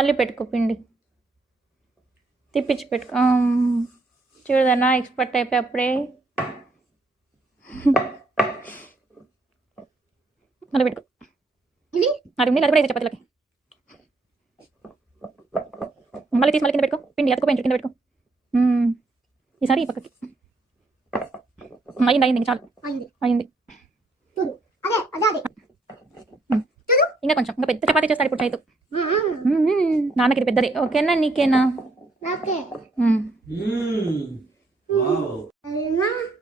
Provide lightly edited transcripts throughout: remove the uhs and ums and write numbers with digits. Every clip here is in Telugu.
మళ్ళీ పెట్టుకో పిండి తిప్పించి పెట్టుకో చూడదన్నా ఎక్స్పర్ట్ అయిపోయి అప్పుడే మళ్ళీ పెట్టుకో అది ఉంది అది కూడా చపాతీలకి మళ్ళీ తీసి మళ్ళీ కింద పెట్టుకో పిండి అతుకుపోయింది కింద పెట్టుకో ఈసారి ఈ పక్కకి అయింది చాలు అయింది ఇంకా కొంచెం ఇంకా పెద్ద చపాతీ చేస్తాడు ఇప్పుడు రైతు నాన్నకి ఇది పెద్దది ఓకేనా నీకేనా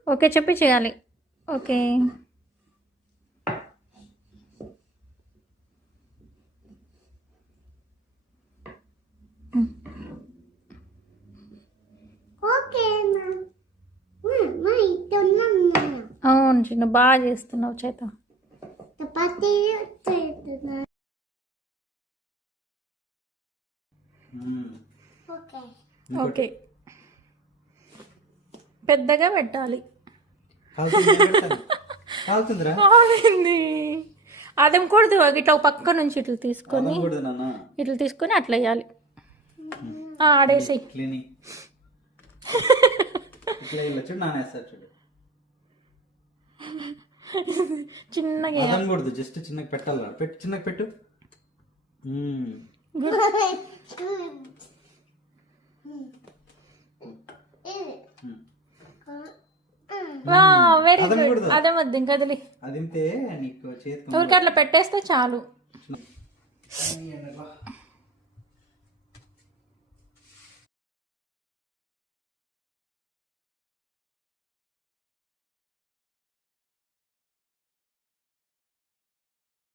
ఓకే చెప్పి చేయాలి ఓకే అవును చిన్న బాగా చేస్తున్నావు చేత ఓకే పెద్దగా పెట్టాలి అదేం కూడదు ఇట్లా పక్క నుంచి ఇట్లా తీసుకొని అట్లా వేయాలి ఆడేసి చిన్నగా జస్ట్ చిన్నగా పెట్టాలి చిన్నగా పెట్టు వెరీ గుడ్ అదే వద్దు కదిలి ఊరికి అట్లా పెట్టేస్తే చాలు